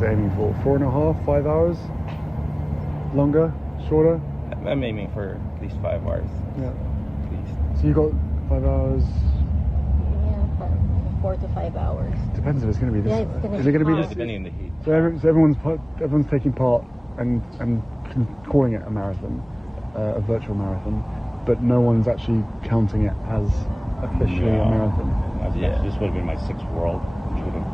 Aiming for 4.5, 5 hours? Longer? Shorter? I'm aiming for at least 5 hours. Yeah. At least. So you got 5 hours? Yeah, 4 to 5 hours. Depends if it's going to be this. Yeah, it's gonna is it going to be be this? hot. Depending on the heat. So, everyone's taking part and calling it a marathon, a virtual marathon, but no one's actually counting it as officially a marathon. This would have been my sixth world. Which would have...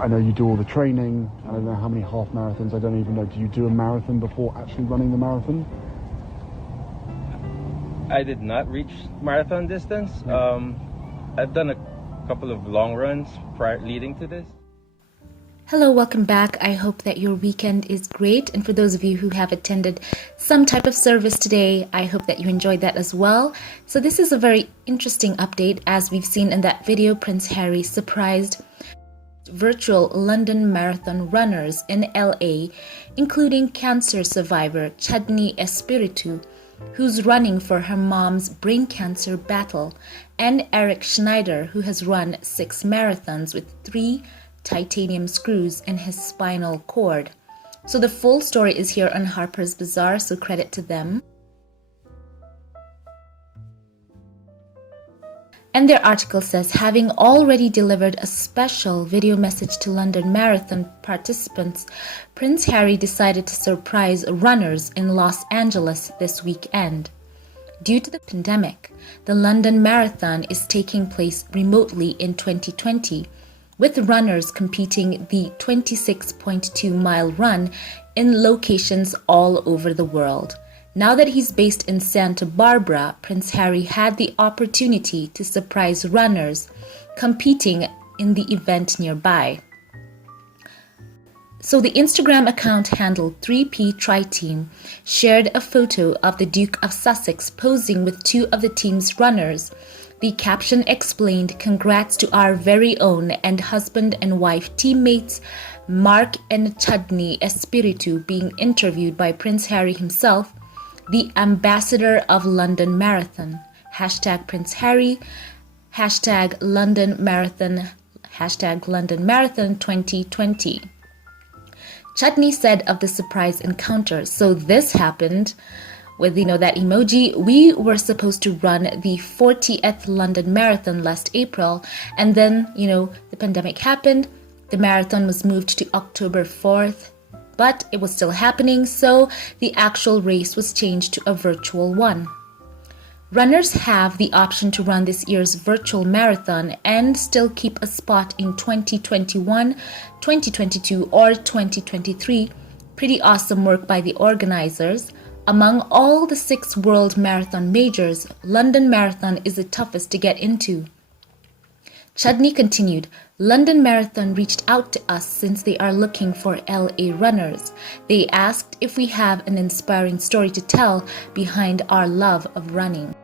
I know you do all the training. I don't know how many half marathons. I don't even know. Do you do a marathon before actually running the marathon? I did not reach marathon distance. I've done a couple of long runs leading to this. Hello, welcome back. I hope that your weekend is great. And for those of you who have attended some type of service today, I hope that you enjoyed that as well. So this is a very interesting update. As we've seen in that video, Prince Harry surprised virtual London Marathon runners in LA, including cancer survivor Chudney Espiritu, who's running for her mom's brain cancer battle, and Eric Schneider, who has run 6 marathons with 3 titanium screws in his spinal cord. So the full story is here on Harper's Bazaar, so credit to them. And their article says, having already delivered a special video message to London Marathon participants, Prince Harry decided to surprise runners in Los Angeles this weekend. Due to the pandemic, the London Marathon is taking place remotely in 2020, with runners competing the 26.2-mile run in locations all over the world. Now that he's based in Santa Barbara, Prince Harry had the opportunity to surprise runners competing in the event nearby. So the Instagram account handled 3P Tri-Team shared a photo of the Duke of Sussex posing with 2 of the team's runners. The caption explained, "Congrats to our very own and husband and wife teammates Mark and Chudney Espiritu," being interviewed by Prince Harry himself, the ambassador of London Marathon. #Prince Harry, #London Marathon, #London Marathon 2020. Chudney said of the surprise encounter, "So this happened with, that emoji. We were supposed to run the 40th London Marathon last April, and then, the pandemic happened. The marathon was moved to October 4th, but it was still happening, so the actual race was changed to a virtual one." Runners have the option to run this year's virtual marathon and still keep a spot in 2021, 2022, or 2023. Pretty awesome work by the organizers. Among all the 6 world marathon majors, London Marathon is the toughest to get into. Chudney continued, "London Marathon reached out to us since they are looking for LA runners. They asked if we have an inspiring story to tell behind our love of running."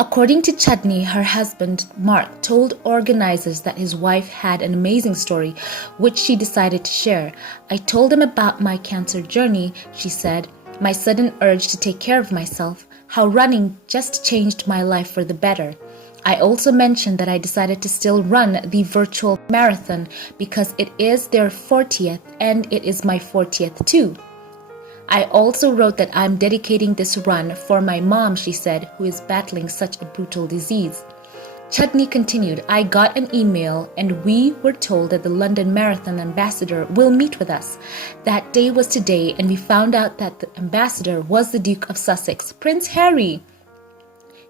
According to Chudney, her husband Mark told organizers that his wife had an amazing story, which she decided to share. "I told him about my cancer journey," she said, "my sudden urge to take care of myself, how running just changed my life for the better. I also mentioned that I decided to still run the virtual marathon because it is their 40th and it is my 40th too. I also wrote that I'm dedicating this run for my mom," she said, "who is battling such a brutal disease." Chudney continued, "I got an email and we were told that the London Marathon ambassador will meet with us. That day was today and we found out that the ambassador was the Duke of Sussex, Prince Harry.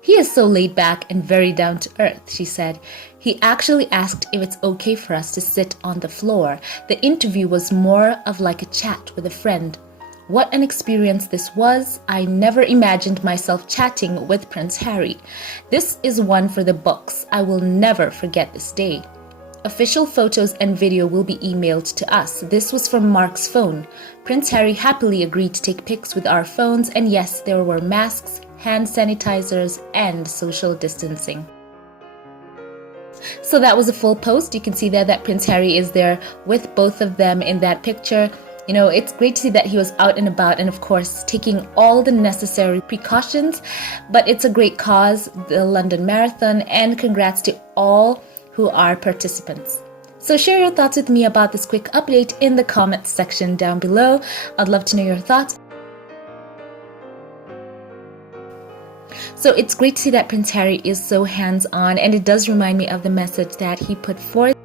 He is so laid back and very down to earth," she said. "He actually asked if it's okay for us to sit on the floor. The interview was more of like a chat with a friend. What an experience this was. I never imagined myself chatting with Prince Harry. This is one for the books. I will never forget this day. Official photos and video will be emailed to us. This was from Mark's phone. Prince Harry happily agreed to take pics with our phones, and yes, there were masks, hand sanitizers, and social distancing." So that was a full post. You can see there that Prince Harry is there with both of them in that picture. It's great to see that he was out and about and, of course, taking all the necessary precautions. But it's a great cause, the London Marathon, and congrats to all who are participants. So share your thoughts with me about this quick update in the comments section down below. I'd love to know your thoughts. So it's great to see that Prince Harry is so hands-on, and it does remind me of the message that he put forth,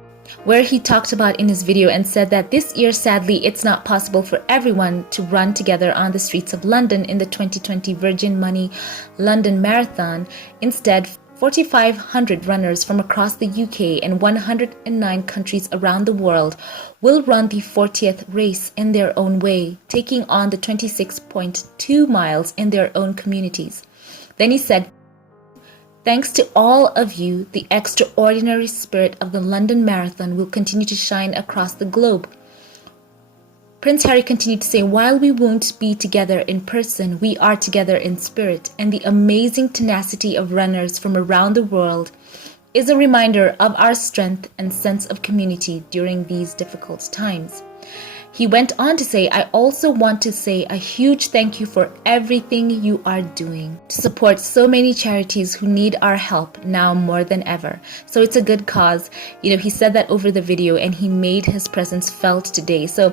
where he talked about in his video and said that this year, sadly, it's not possible for everyone to run together on the streets of London in the 2020 Virgin Money London Marathon. Instead, 4,500 runners from across the UK and 109 countries around the world will run the 40th race in their own way, taking on the 26.2 miles in their own communities. Then he said, "Thanks to all of you, the extraordinary spirit of the London Marathon will continue to shine across the globe." Prince Harry continued to say, "While we won't be together in person, we are together in spirit, and the amazing tenacity of runners from around the world is a reminder of our strength and sense of community during these difficult times." He went on to say, "I also want to say a huge thank you for everything you are doing to support so many charities who need our help now more than ever." So it's a good cause. He said that over the video, and he made his presence felt today. So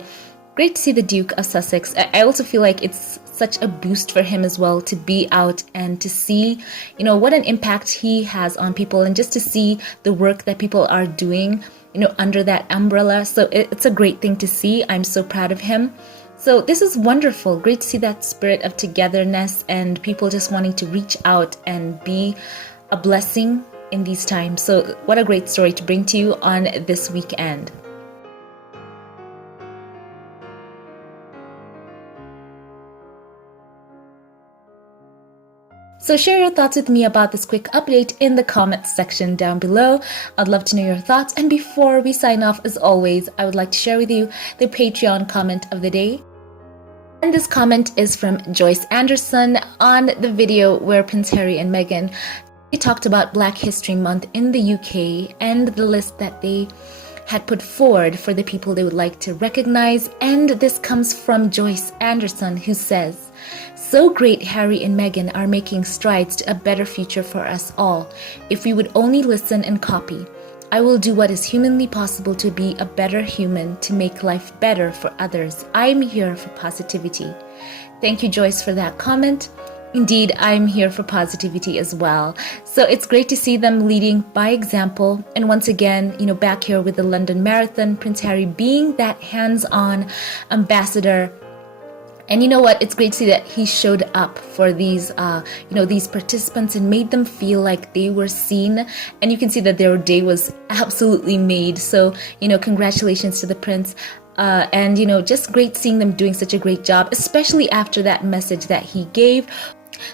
great to see the Duke of Sussex. I also feel like it's such a boost for him as well to be out and to see, what an impact he has on people, and just to see the work that people are doing under that umbrella. So it's a great thing to see. I'm so proud of him. So this is wonderful. Great to see that spirit of togetherness and people just wanting to reach out and be a blessing in these times. So what a great story to bring to you on this weekend. So share your thoughts with me about this quick update in the comments section down below. I'd love to know your thoughts. And before we sign off, as always, I would like to share with you the Patreon comment of the day. And this comment is from Joyce Anderson on the video where Prince Harry and Meghan talked about Black History Month in the UK and the list that they had put forward for the people they would like to recognize. And this comes from Joyce Anderson, who says, "So great Harry and Meghan are making strides to a better future for us all. If we would only listen and copy. I will do what is humanly possible to be a better human, to make life better for others. I'm here for positivity." Thank you, Joyce, for that comment. Indeed, I'm here for positivity as well. So it's great to see them leading by example. And once again, back here with the London Marathon, Prince Harry being that hands-on ambassador. And you know what? It's great to see that he showed up for these, these participants and made them feel like they were seen. And you can see that their day was absolutely made. So, congratulations to the prince. And, just great seeing them doing such a great job, especially after that message that he gave.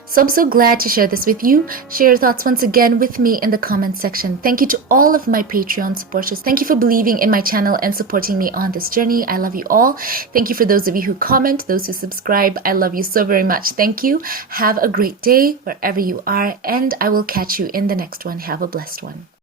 So I'm so glad to share this with you. Share your thoughts once again with me in the comment section. Thank you to all of my Patreon supporters. Thank you for believing in my channel and supporting me on this journey. I love you all. Thank you for those of you who comment, those who subscribe. I love you so very much. Thank you. Have a great day wherever you are, and I will catch you in the next one. Have a blessed one.